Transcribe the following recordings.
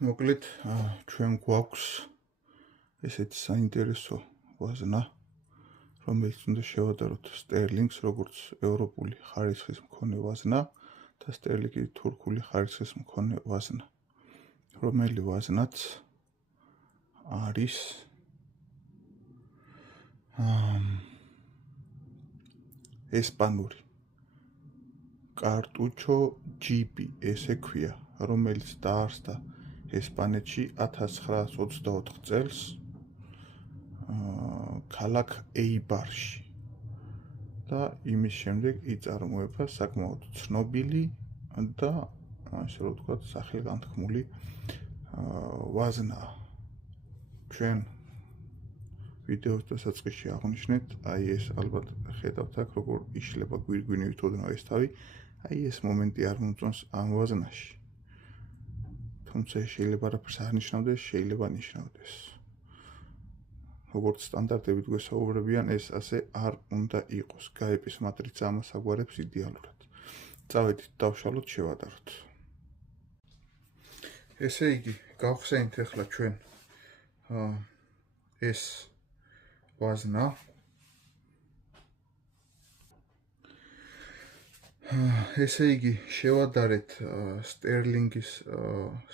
მოკლედ ჩვენ გვაქვს ესეთი საინტერესო ვაზნა, რომელიც უნდა შევადაროთ სტერლინგს, როგორც ევროპული ხარისხის მქონე ვაზნა და სტერლინგი თურქული ხარისხის მქონე ვაზნა, რომელი ვაზნაც არის ესპანური კარტუჩო ჯიბი, ესე ქვია, რომელიც დაარსდა ესპანეთში 1924 წელს ქალაქ ეიბარში და იმის შემდეგ იწარმოება საკმაოდ ცნობილი და ასე რომ ვთქვათ, სახელგანთქმული ვაზნაა. ჩვენ ვიდეოს დასაწყისში აღვნიშნეთ, აი ეს ალბათ ხედავთ აქ, როგორ იშლება გვირგვინივით ოდნავ ეს თავი, აი ეს მომენტი არ მომწონს ამ ვაზნაში. თუმცა შეიძლება არაფერს არ ნიშნავდეს, შეიძლება ნიშნავდეს. როგორც სტანდარტებით გვესაუბრებიან, ეს ასე არ უნდა იყოს. გაეპის მატრიცა ამას აგვარებს იდეალურად. წავედით, დავშალოთ, შევადაროთ. ესე იგი, გავხსენით ახლა ჩვენ ეს ვაზნა. ესე იგი, შევადარეთ სტერლინგის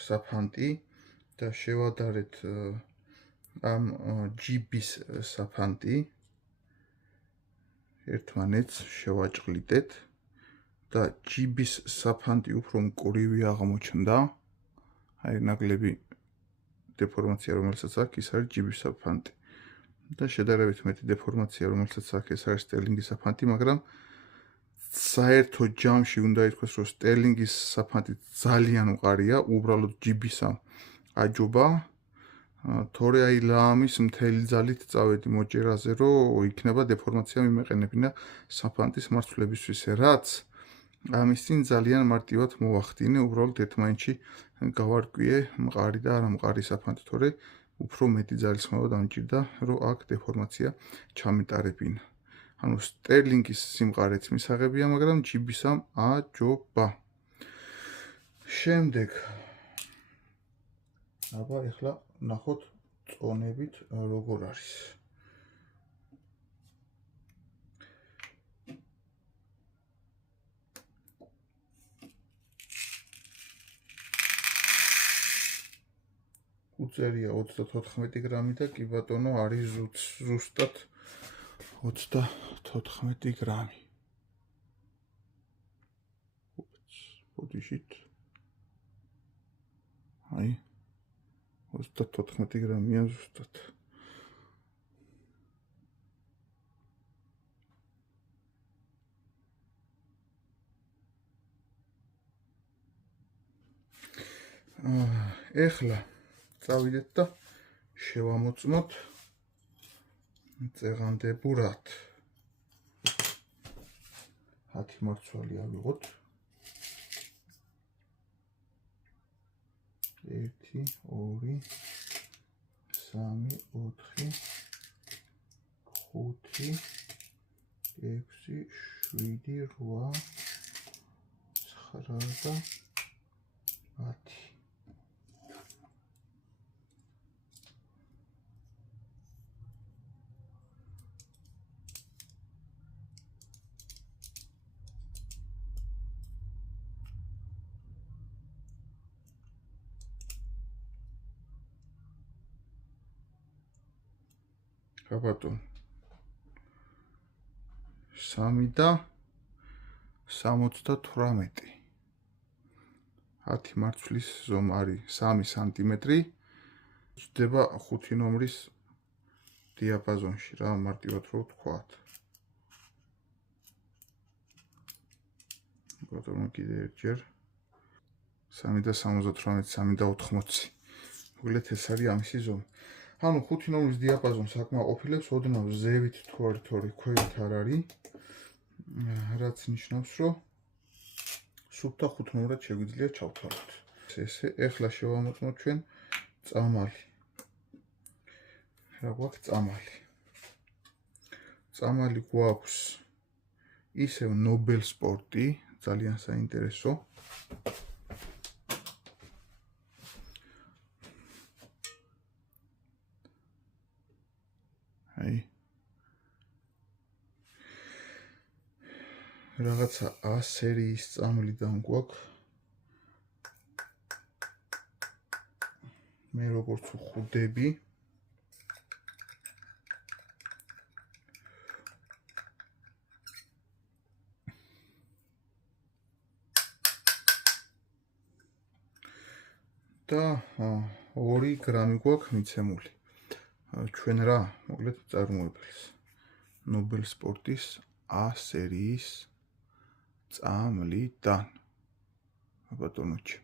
საფანტი და შევადარეთ ამ ჯიბის საფანტი. ერთმანეთს შევაჭყლიდეთ და ჯიბის საფანტი უფრო მკვრივი აღმოჩნდა. აი ნაკლები დეფორმაცია, რომელსაც აქვს, ის არის ჯიბის საფანტი. და შედარებით მეტი დეფორმაცია, რომელსაც აქვს, ეს არის სტერლინგის საფანტი, მაგრამ საერთო ჯამში უნდა ითქვას, რომ სტერლინგის საფანტი ძალიან მყარია, უბრალოდ ჯიბისა აჯობა. თორე აი ლამის მთელი ძალით წავედი მოჭერაზე, რომ იქნება დეფორმაცია მიმეყენებინა საფანტის მარცვლებისთვის, რაც ამის წინ ძალიან მარტივად მოვახდინე, უბრალოდ ერთმანეთში გავარკვიე მყარი და არამყარი საფანტი, თორე უფრო მეტი ძალის ხმევა დამჭირდა, რომ აქ დეფორმაცია ჩამეტარებინა. ანუ სტერლინგის სიმყარეც მისაღებია, მაგრამ ჯიბისამ აჯობა. შემდეგ აბა ეხლა ნახოთ წონებით როგორ არის. უწერია 34 გრამი და კი ბატონო არის ზუსტად 34 გრამი. ბოდიშით. აი 34 გრამია ზუსტად. ეხლა წავიდეთ და შევამოწმოთ წეღანდებურად. 10 მარცვალი ავიღოთ. 1 2 3 4 5 6 7 8 9 და 10. ბატონო 3 და 78. 10 მარცვლის ზომა არის 3 სანტიმეტრი. ჩდება 5 ნომრის დიაპაზონში რა, მარტივად რო ვთქვათ. ბატონო კიდე ერთჯერ 3 და 78, 3 და 80. მოკლედ ეს არის ამისი ზომა. ანუ 5 ნომრის დიაპაზონს საკმაოდ ყოფილებს, ოდნავ ზევით თუ არის, თორე ქვევით არ არის. რაც ნიშნავს, რომ სუფთა 5 ნომრად შეგვიძლია ჩავთავოთ. ესე ეხლა შევამოწმოთ ჩვენ წამალი. რა გვაქვს წამალი? წამალი გვაქვს ისევ ნობელ სპორტი, ძალიან საინტერესო. რაღაცა A სერიის წამლიდან გვაქვს. მე როგორც ვხვდები, და 2 გრამი გვაქვს მიცემული. ჩვენ რა, მოკლედ წარმოებელს. Nobel Sport-ის A სერიის წამლიდან. ბატონოჩი.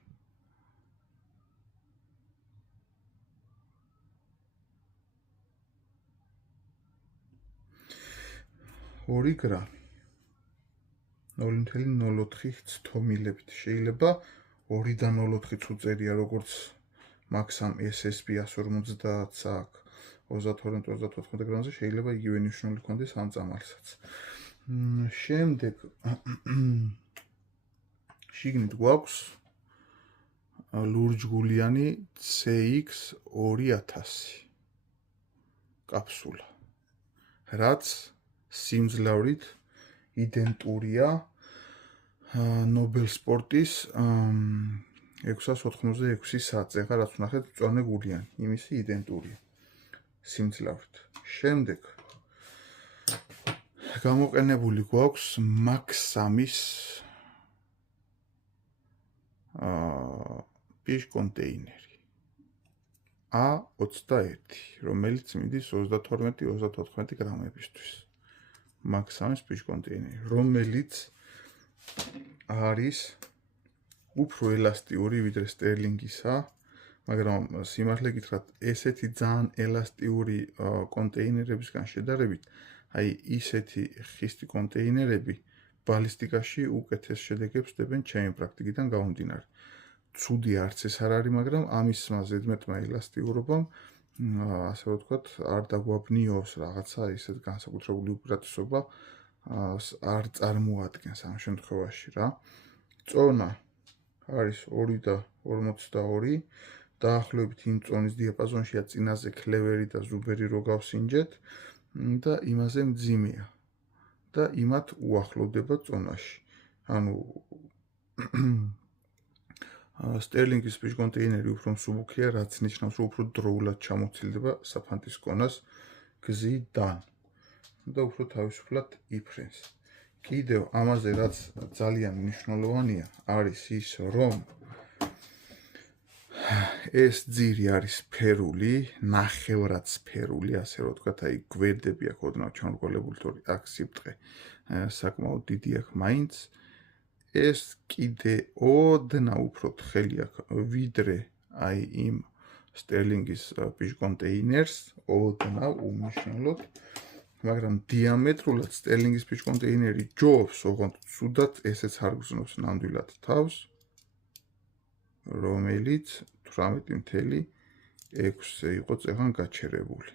ორი გრამი. 0.04 ცთომილებით შეიძლება 2-დან 0.4-იც უწერია, როგორც მაქსამ SSB 150-ს აქ 32-34 გრამზე შეიძლება იგივე ნიშნული ქონდეს ამ წამალსაც. შემდეგ შიგნით გვაქვს ლურჯგულიანი CX2000 კაფსულა, რაც სიმძლავრით იდენტურია Nobel Sport-ის 686 საწე, რაც ვნახეთ მწვანე გულიანი, იმისი იდენტურია სიმძლავრით. შემდეგ გამოყენებული გვაქვს Max 3-ის პიშ კონტეინერი A21, რომელიც მიდის 32-34 გრამებისთვის. Max 3-ის პიშ კონტეინერი, რომელიც არის უფრო ელასტიური ვიდრე სტერლინგისა, მაგრამ სიმართლე გითხრათ, ესეთი ძალიან ელასტიური კონტეინერებისგან შედარებით, აი ისეთი ხისტი კონტეინერები ბალისტიკაში უკეთეს შედეგებს დებენ ჩემი პრაქტიკიდან გამომდინარე. ცუდი არც ეს არ არის, მაგრამ ამის ზედმეტმა ელასტიურობამ, ასე ვთქვათ, არ დაგვაბნიოს რაღაცა ისეთ განსაკუთრებული უპირატესობა არ წარმოადგენს ამ შემთხვევაში რა. წონა არის 2.42, დაახლოებით იმ წონის დიაპაზონშია წინაზე ქლევერი და ზუბერი რო გავსინჯეთ და იმაზე მძიმეა და იმათ უახლოვდება წონაში. ანუ სტერლინგის პიშ კონტეინერი უფრო მსუბუქია, რაც ნიშნავს, რომ უფრო დროულად ჩამოცილდება საფანტის კონას გზიდან და უფრო თავისუფლად იფრენს. კიდევ ამაზე რაც ძალიან მნიშვნელოვანია, არის ის, რომ ეს ძირი არის სფერული, ნახევრად სფერული, ასე რომ ვთქვათ, აი გვერდები აქვს ოდნავ ჩამრგვალებული, თორე აქ სიბრტყე საკმაოდ დიდი აქვს მაინც. ეს კიდე ოდნავ უფრო თხელი აქვს ვიდრე აი იმ სტერლინგის პიშ კონტეინერს, ოდნავ უმნიშვნელოდ, მაგრამ დიამეტრულად სტერლინგის პიშ კონტეინერი ჯობს, ოღონდ ცუდად ესეც არ გრძნობს ნამდვილად თავს, რომელიც 18.6-ზე იყო წეგან გაჩერებული.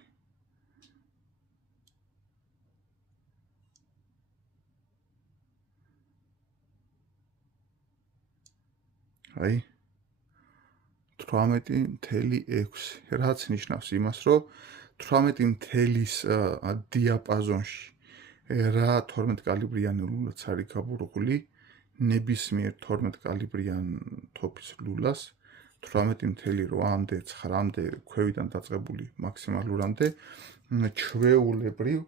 აი 18.6, რაც ნიშნავს იმას, რომ 18.6-ის დიაპაზონში რა 12 კალიბრიანი ლულაც არის გაბურღული, ნებისმიერ 12 კალიბრიან თოფის ლულას 18.8-მდე, 9-მდე ქვევიდან დაწყებული მაქსიმალურამდე ჩვეულებრივ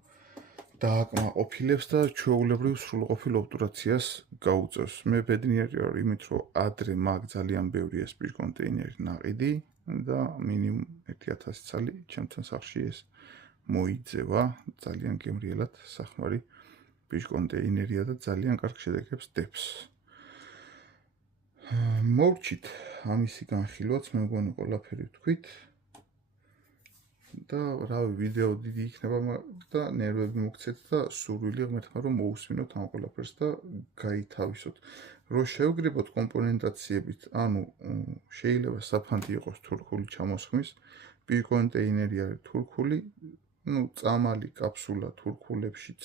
დააკმაყოფილებს და ჩვეულებრივ სრულყოფილ ობტურაციას გაუწევს. მე ბედნიერი ვარ იმით, რომ ადრე მაგ ძალიან ბევრი ეს პიშ კონტეინერი ნაყიდი და მინიმუმ 1000 ცალი ჩემთან სახლში ეს მოიძევა. ძალიან გემრიელად სახმარი პიშ კონტეინერია და ძალიან კარგ შედეგებს დებს. მოვჭით ამისი განხილვაც, მე მგონი ყველაფერი ვთქვით. და რავი, ვიდეო დიდი იქნება და ნერვები მოგცეთ და სურვილი ღმერთმა რომ მოусმინოთ ამ ყველაფერს და გაითავისოთ. რო შევგრებოთ კომპონენტაციებით, ანუ შეიძლება საფანტი იყოს თურქული ჩამოსხმის, პიშ კონტეინერი არის თურქული, წამალი კაფსულა თურქულებშიც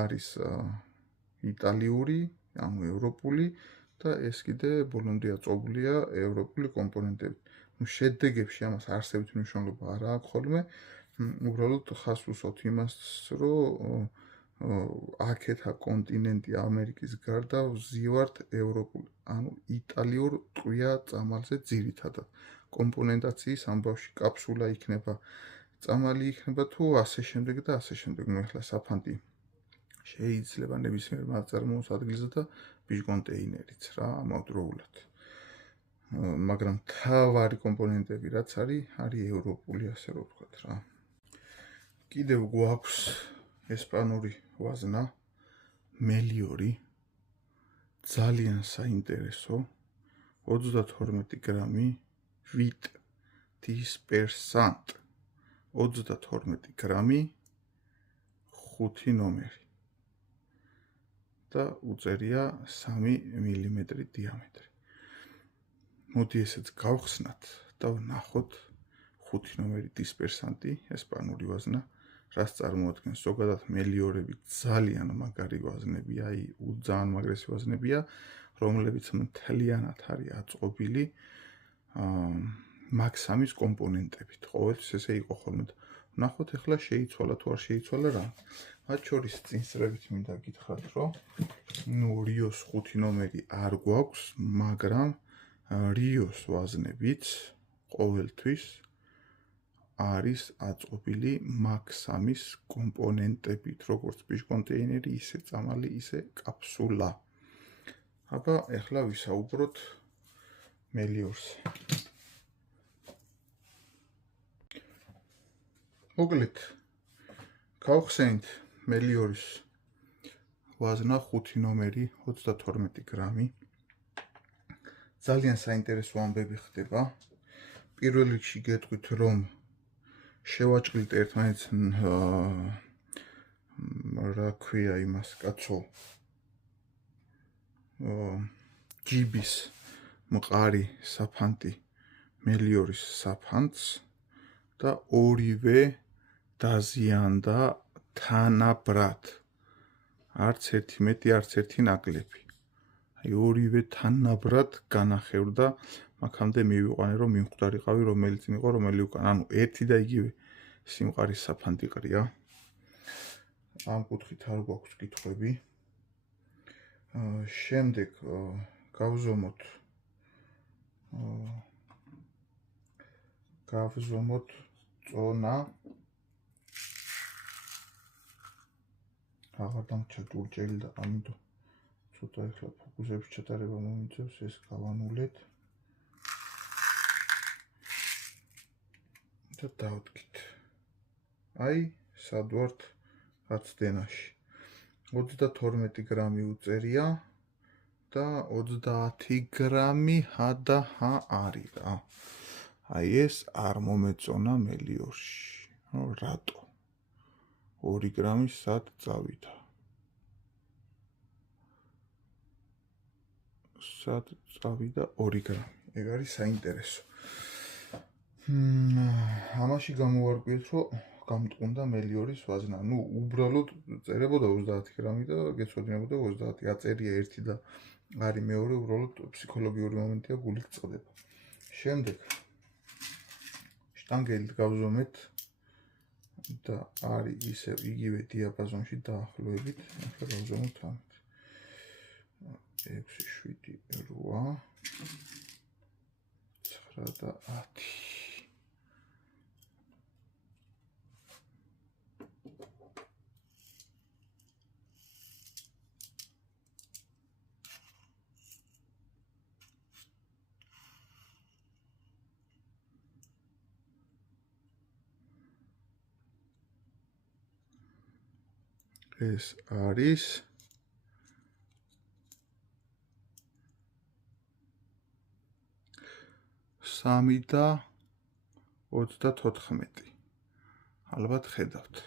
არის იტალიური, ანუ ევროპული და ეს კიდე ბოლომდე აწვდია ევროპული კომპონენტებით. შედეგებში ამას არსებით მნიშვნელობა არ აქვს ხოლმე, უბრალოდ ხას უსვათ იმას, რომ აქეთა კონტინენტი ამერიკის გარდა ვზივართ ევროპულ, ანუ იტალიურ ტყვია წამალზე ძირითადად. კომპონენტაციის ამბავში კაფსულა იქნება, წამალი იქნება თუ ასე შემდეგ და ასე შემდეგ. ნუ ახლა საფანტი შეიძლება ნებისმიერ მაწარმოოს ადგილზე და ბიჟ-კონტეინერიც რა ამავდროულად. მაგრამ თავარი კომპონენტები რაც არის ევროპული, ასე რომ ვთქვათ რა. კიდევ გვაქვს ესპანური ვაზნა მელიორი, ძალიან საინტერესო, 32 გრამი ვიტ დისპერსანტ, 32 გრამი, 5 ნომერი და უწერია 3 მილიმეტრი დიამეტრი. მოდი ესეც გავხსნათ და ვნახოთ 5 ნომერი დისპერსანტი, ესპანური ვაზნა, რას წარმოადგენს. ზოგადად მელიორები ძალიან მაგარი ვაზნებია, ძალიან მაგრესი ვაზნებია, რომლებიც მთლიანად არის აწყობილი მაგ-3-ის კომპონენტებით. ყოველთვის ესე იყო ხოლმე. ვნახოთ ახლა შეიცვალა თუ არ შეიცვალა რა. მათ შორის წინსწრებით მინდა გითხრათ, რომ რიოს 5 ნომერი არ გვაქვს, მაგრამ რიოს ვაზნებიც ყოველთვის არის აწყობილი მაგ-3-ის კომპონენტებით, როგორც ბიჟ-კონტეინერი, ისე წამალი, ისე კაფსულა. აბა, ახლა ვისაუბროთ მელიორს. მოკლედ, გავხსენით მელიორის ვაზნა 5 ნომერი, 32 გრამი. ძალიან საინტერესო ამბები ხდება. პირველ რიგში გეტყვით, რომ შევაჭრილთ ერთმანეთს რა ქვია იმას კაცო ჯიბის მყარი საფანტი მელიორის საფანტს და ორივე დაზიანდა თანაბრად. არც ერთი მეტი, არც ერთი ნაკლები. ორივე თანაბრად განახევრდა, აქამდე მივიყვანე, რომ მიმხვდარიყავი, რომელიც იყო, რომელი უკან. ანუ ერთი და იგივე სიმყარის საფანტი ყრია. ამ კუთხით არ გვაქვს კითხვები. შემდეგ გავზომოთ წონა. აღარ დამჭა ჭურჭელი და ამიტომ ცოტა ახლა ფოკუსების ჩატარება მომიწევს, ეს გავანულეთ. და დავდგით. აი, სად ვართ გაცდენაში. 32 გრამი უწერია და 30 გრამი ჰ და ჰ არის რა. აი ეს არ მომეწონა მელიორში. რატო? 2 გრამი სად წავიდა? სად წავიდა 2 გრამი? ეგ არის საინტერესო. ამაში გამოვარკვიეთ, რომ გამტყუნდა მელიორის ვაზნა. ნუ უბრალოდ წერებოდა 30 გრამი და გეცოდინებოდა 30. აწერია ერთი და არის მეორე, უბრალოდ ფსიქოლოგიური მომენტია, გულით წყდება. შემდეგ შტანგელით გავზომეთ და არის ისევ იგივე დიაპაზონში დაახლოებით. ახლა გავზომოთ ამით. 6, 7, 8, 9 და 10. ეს არის 3 და 34. ალბათ ხედავთ.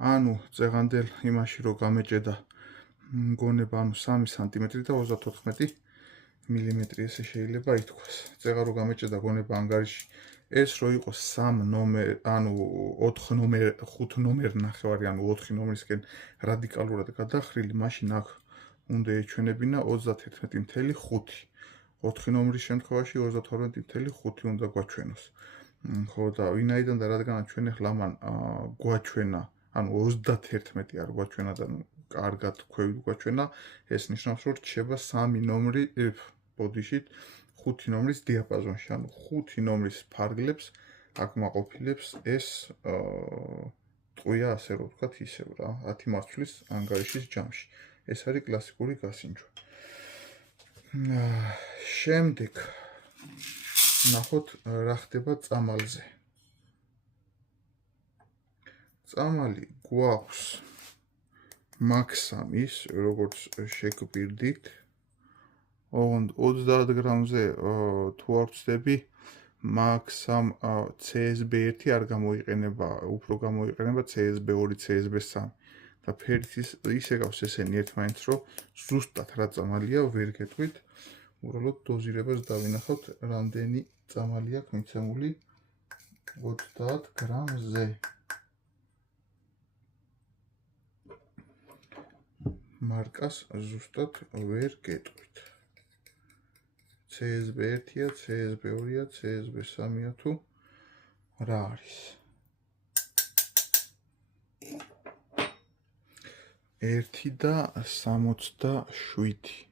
ანუ წეღანდელ იმაში რომ გამეჭედა მგონება, ანუ 3 სანტიმეტრი და 34 მილიმეტრი, ესე შეიძლება ითქვას. წეღა რომ გამეჭედა გონება ანგარიში, ეს რო იყო 3 ნომერი, ანუ 4 ნომერი, 5 ნომერი ნახევარი, ანუ 4 ნომერისკენ რადიკალურად გადახრილი, მაშინ აქ უნდა ეჩვენებინა 31.5. 4 ნომრის შემთხვევაში 32.5 უნდა გვაჩვენოს. ხო და ვინაიდან და რადგანაც ჩვენ ახლა ამან გვაჩვენა ანუ 31 არ გვაჩვენა და კარგად ქვევით გვაჩვენა, ეს ნიშნავს, რომ რჩება 3 ნომრი ბოდიშით 5 ნომრის დიაპაზონში, ანუ 5 ნომრის ფარგლებს აქ მაყოფილებს ეს ტყვია, ასე რომ ვთქვათ, ისევ რა, 10 მარცვლის ანგარიშის ჯამში. ეს არის კლასიკური გასინჯვა. შემდეგ ნახოთ რა ხდება წამალზე. წამალი გვაქვს მაგ3-ის, როგორც შეგვირდით. ოღონდ 30 გრამზე თუ არ ვწდები, მაგ3 CSB1 არ გამოიყენება, უფრო გამოიყენება CSB2, CSB3 და ფერით ისე გავს ესენი ერთმანეთს, რომ ზუსტად რა წამალია ვერ გეტყვით. უბრალოდ დოზირებას დავინახოთ, რამდენი წამალი აქვს მიცემული 30 გრამზე. მარკას ზუსტად ვერ გეტყვით. CSB1-ია, CSB2-ია, CSB3-ია თუ რა არის. 1.67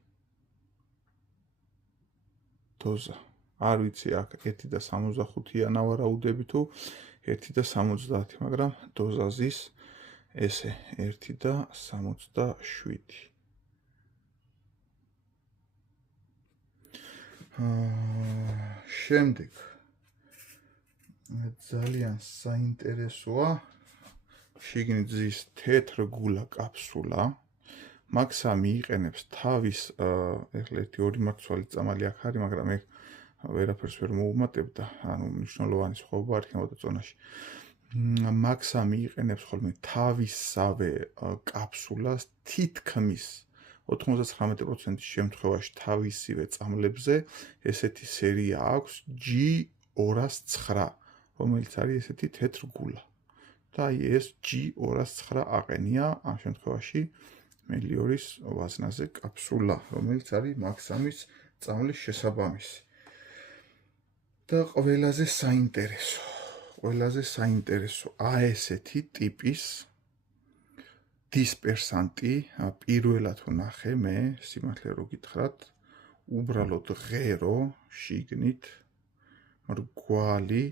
დოზა. არ ვიცი აქ 1.65-იან ავარაუდები თუ 1.70, მაგრამ დოზა ზის ესე 1.67. შემდეგ ძალიან საინტერესოა შიგნით ზის თეთრ გულა კაფსულა. მაგ3 იყენებს თავის, ეხლა 1-2 მარცვალი წამალი აქ არის, მაგრამ ეგ ვერაფერს ვერ მოუმატებ და ანუ მნიშვნელოვანი სხვაობა არ იქნებოდა წონაში. მაგ3 იყენებს ხოლმე თავისსავე კაფსულას თითქმის 99% შემთხვევაში თავისივე წამლებზე. ესეთი სერია აქვს G209, რომელიც არის ესეთი თეთრ გულა. და აი ეს G209 აყენია ამ შემთხვევაში მელიორის ვაზნაზე კაფსულა, რომელიც არის მაგ3-ის წამლის შესაბამისი. და ყველაზე საინტერესო ესეთი ტიპის დისპერსანტი პირველად ვნახე მე, სიმართლე რო გითხრათ, უბრალოდ ღერო შიგნით მრგვალი,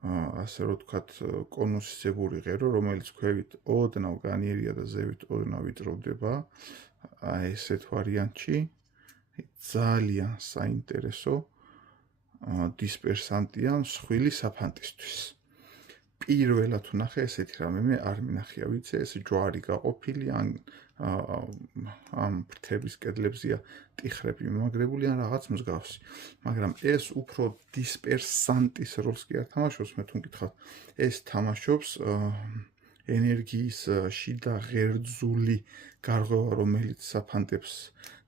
ასე რო ვთქვათ, კონუსისებური ღერო, რომელიც ქვევით ოდნავ განიერია და ზევით ოდნავ ვიწროვდება. ესეთ ვარიანტში ძალიან საინტერესო დისპერსანტია მსხვილი საფანტისთვის. პირველად ვნახე ესეთი რამე, მე არ მინახია, ვიცი, ეს ჯვარი გაყოფილი, ამ ფრთების კედლებზეა ტიხრები მიმაგრებული ან რაღაც მსგავსი. მაგრამ ეს უფრო დისპერსანტის როლს კი არ თამაშობს, მე თუ მკითხავთ, ეს თამაშობს ენერგიის შიდა ღერძული გარღვევა, რომელიც საფანტებს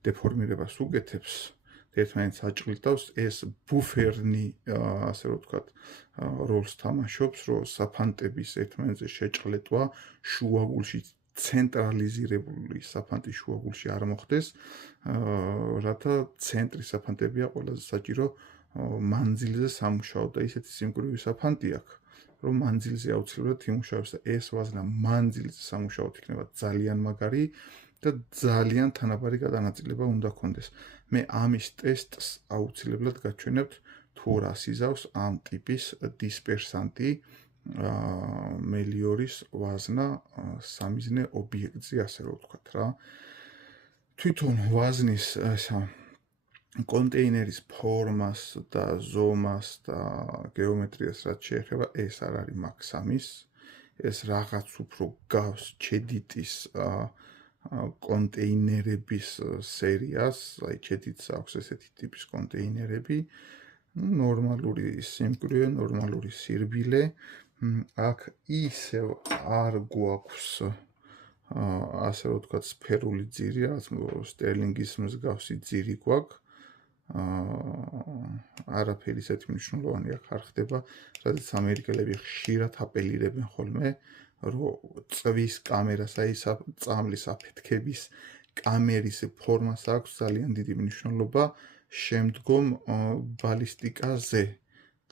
დეფორმირებას უკეთებს. ერთმანეთს აჭრილდავს, ეს ბუფერნი, ასე რომ ვთქვათ, როლს თამაშობს, რომ საფანტების ერთმანეთზე შეჭრილება შუაგულში ცენტრალიზირებული საფანტის შუაგულში არ მოხდეს, რათა ცენტრის საფანტებია ყველაზე საჭირო მანძილზე სამუშაო და ისეთი სიმკვრივი საფანტი აქვს, რომ მანძილზე აუცილებლად იმუშავებს და ეს ვაზნა მანძილზე სამუშაოდ იქნება ძალიან მაგარი და ძალიან თანაბარი გადანაწილება უნდა ჰქონდეს. მე ამის ტესტს აუცილებლად გაჩვენებთ, თუ რას იზავს ამ ტიპის დისპერსანტი მელიორის ვაზნა სამიზნე ობიექტზე, ასე რომ ვთქვათ რა. თვითონ ვაზნის კონტეინერის ფორმას და ზომას და გეომეტრიას რაც შეეხება, ეს არ არის მაგ3-ის, ეს რაღაც უფრო გავს ჩედიტის კონტეინერების სერიას, აი ჩედიტს აქვს ესეთი ტიპის კონტეინერები, ნორმალური სიმკვრივე, ნორმალური სირბილე. აქ ისევ არ გვაქვს, ასე რომ ვთქვათ, სფერული ძირი, რაღაც სტერლინგის მსგავსი ძირი გვაქვს. არაფერი ისეთი მნიშვნელოვანი აქ არ ხდება, რადგან ამერიკელები ხშირად აპელირებენ ხოლმე, რომ წვის კამერას, აი წამლის აფეთქების კამერის ფორმას აქვს ძალიან დიდი მნიშვნელობა შემდგომ ბალისტიკაზე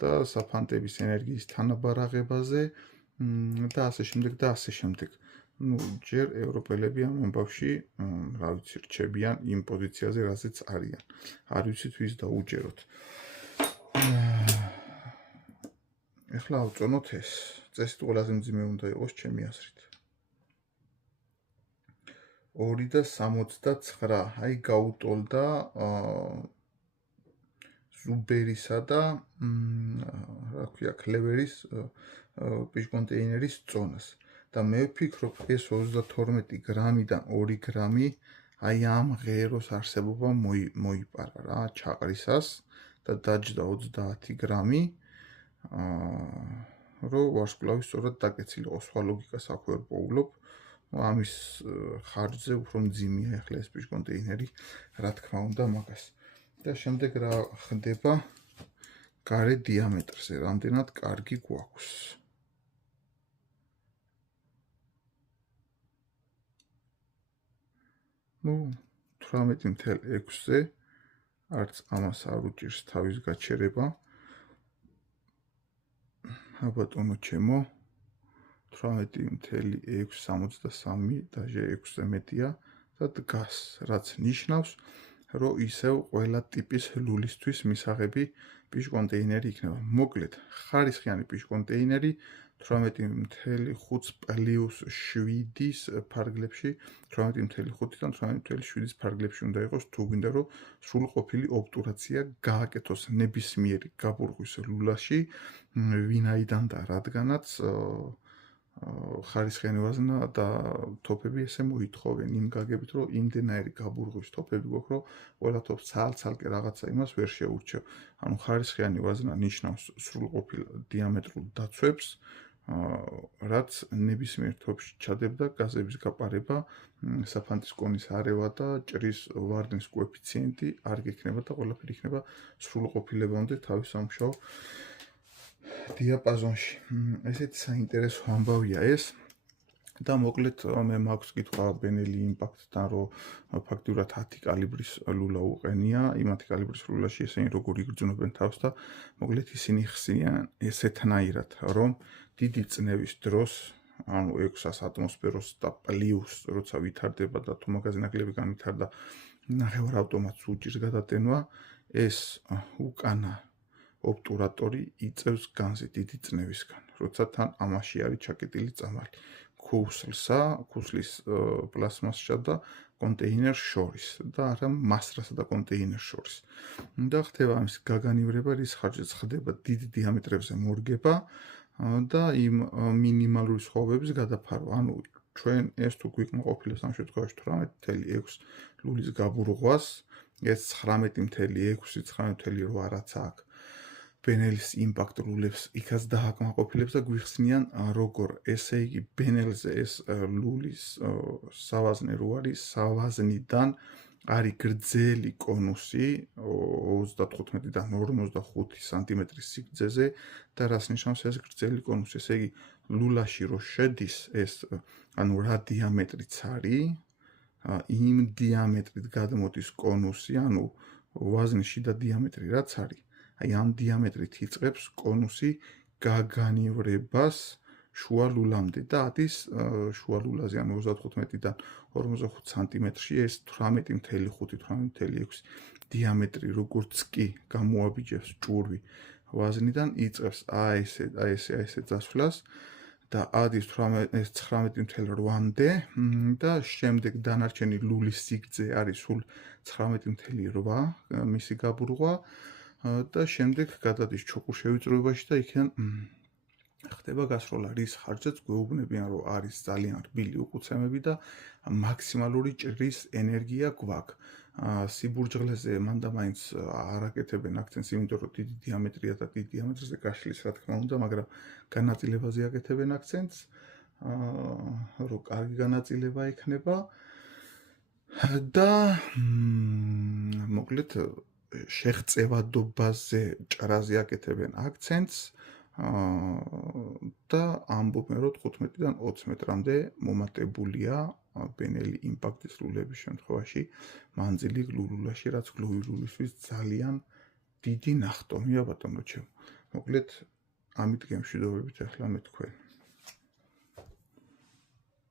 და საფანტების ენერგიის თანაბარაღებაზე და ასე შემდეგ და ასე შემდეგ. ჯერ ევროპელები ამ ამბავში, რა ვიცი, რჩებიან იმ პოზიციაზე, რაზეც არიან. არ ვიცით ვის დაუჯეროთ. ეხლა ავწონოთ ეს. წესით ყველაზე მძიმე უნდა იყოს ჩემი აზრით. 2.69, აი გაუტოლდა ზუბერისა და რა ქვია, კლევერის პიშკონტეინერის წონას. და მე ვფიქრობ, ეს 32 გრამიდან 2 გრამი აი ამ ღეროს არსებობა მოიპარა რა, ჩაყრისას და დაჯდა 30 გრამი, რომ ვარსკვლავი სწორად დაკეცილიყო. სხვა ლოგიკას აქ ვერ პოულობ. ამის ხარჯზე უფრო მძიმეა ახლა ეს პიშკონტეინერი, რა თქმა უნდა, მაგას. და შემდეგ რა ხდება გარე დიამეტრზე, რამდენად კარგი გვაქვს. ну 18.6-ზე არც ამას არ უჭირს თავის გაჩერება. აბატონო ჩემო, 18.663 დაჟე 6-ზე მეტია და დგას, რაც ნიშნავს, რომ ისევ ყველა ტიპის ლულისთვის მისაღები პიშკონტეინერი იქნება. მოკლედ, ხარისხიანი პიშკონტეინერი 18.5 პლუს 7-ის ფარგლებში, 18.5-დან 18.7-ის ფარგლებში უნდა იყოს, თუ გვინდა რომ სრულყოფილი ობტურაცია გააკეთოს ნებისმიერი გაბურღვის ლულაში, ვინაიდან და რადგანაც ხარისხიანი ვაზნა და თოფები ესე მოითხოვენ იმ გაგებით, რომ იმდენაერი გაბურღვის თოფები გვაქვს, რომ ყველა თოფს ცალ-ცალკე რაღაცა იმას ვერ შეურჩევ. ანუ ხარისხიანი ვაზნა ნიშნავს სრულყოფილ დიამეტრულ დაცვებს, რაც ნებისმიერ თოფში ჩადებდა გაზების გაპარება, საფანტის კონის არევა და ჭრის ვარდნის კოეფიციენტი არ გექნება და ყველაფერი იქნება სრულყოფილებამდე თავის სამუშაო დიაპაზონში. ესეთი საინტერესო ამბავია ეს. და მოკლედ მე მაქვს კითხვა ბენელი იმპაქტთან, რომ ფაქტიურად 10 კალიბრის ლულა უყენია, იმ 10 კალიბრის ლულაში ესენი როგორ იგრძნობენ თავს და მოკლედ ისინი ხსნიან ესეთნაირად, რომ დიდი წნევის დროს, ანუ 600 ატმოსფეროს და პლუს, როცა ვითარდება და თუ მაგაზე ნაკლები განვითარდა, ნახევარ ავტომატს უჭირს გადატენვა, ეს უკანა ობტურატორი იწევს განზე დიდი წნევისგან, როცა თან ამაში არის ჩაკეტილი წამალი. ქუსლის პლასმასსა და კონტეინერს შორის და არა მასრასა და კონტეინერს შორის. და ხდება ამის გაგანივრება, რის ხარჯზეც ხდება დიდ დიამეტრებზე მორგება და იმ მინიმალური სხვაობების გადაფარო. ანუ ჩვენ ეს თუ გვიკმაყოფილებს ამ შემთხვევაში 18.6 ლულის გაბურღვას, ეს 19.6, 19.8 რაც აქვს ბენელის იმპაქტ ლულებს იქაც დააკმაყოფილებს და გვიხსნიან როგორ, ესე იგი ბენელზე ეს ლულის სავაზნე რო არის, სავაზნიდან არის გრძელი კონუსი 35-დან 45 სანტიმეტრის სიგრძეზე და რას ნიშნავს ეს გრძელი კონუსი, ესე იგი ლულაში რო შედის ეს, ანუ რა დიამეტრიც არის, იმ დიამეტრით გადმოდის კონუსი, ანუ ვაზნის შიდა დიამეტრი რაც არის, აი ამ დიამეტრით იწყებს კონუსი გაგანივრებას შუა ლულამდე და ადის შუა ლულაზე, ანუ 35-დან 45 სანტიმეტრში ეს 18.5-18.6 დიამეტრი როგორც კი გამოაბიჯებს ჭურვი ვაზნიდან, იწყებს აი ესე წასვლას და ადის 19.8-მდე და შემდეგ დანარჩენი ლულის სიგრძე არის სულ 19.8 მისი გაბურღვა და შემდეგ გადადის ჩოქურ შევიწროებაში და იქიდან ხდება გასროლა, რის ხარჯზეც გვეუბნებიან, რომ არის ძალიან რბილი უკუცემები და მაქსიმალური ჭრის ენერგია გვაქვს. სიბურჯღლეზე მანდ-მაინც არ აკეთებენ აქცენტს, იმიტომ რომ დიდი დიამეტრია და დიდი დიამეტრზე გაშლის, რა თქმა უნდა, მაგრამ განაწილებაზე აკეთებენ აქცენტს, რომ კარგი განაწილება იქნება და მოკლედ შეღწევადობაზე ჭრაზე აკეთებენ აქცენტს და ამბობენ, რომ 15-დან 20 მეტრამდე მომატებულია ბენელი იმპაქტის ლულების შემთხვევაში მანძილი ლულაში, რაც გლუვი ლულისთვის ძალიან დიდი ნახტომია, ბატონო ჩემო. მოკლედ ამით გემშვიდობებით ახლა მე თქვენ.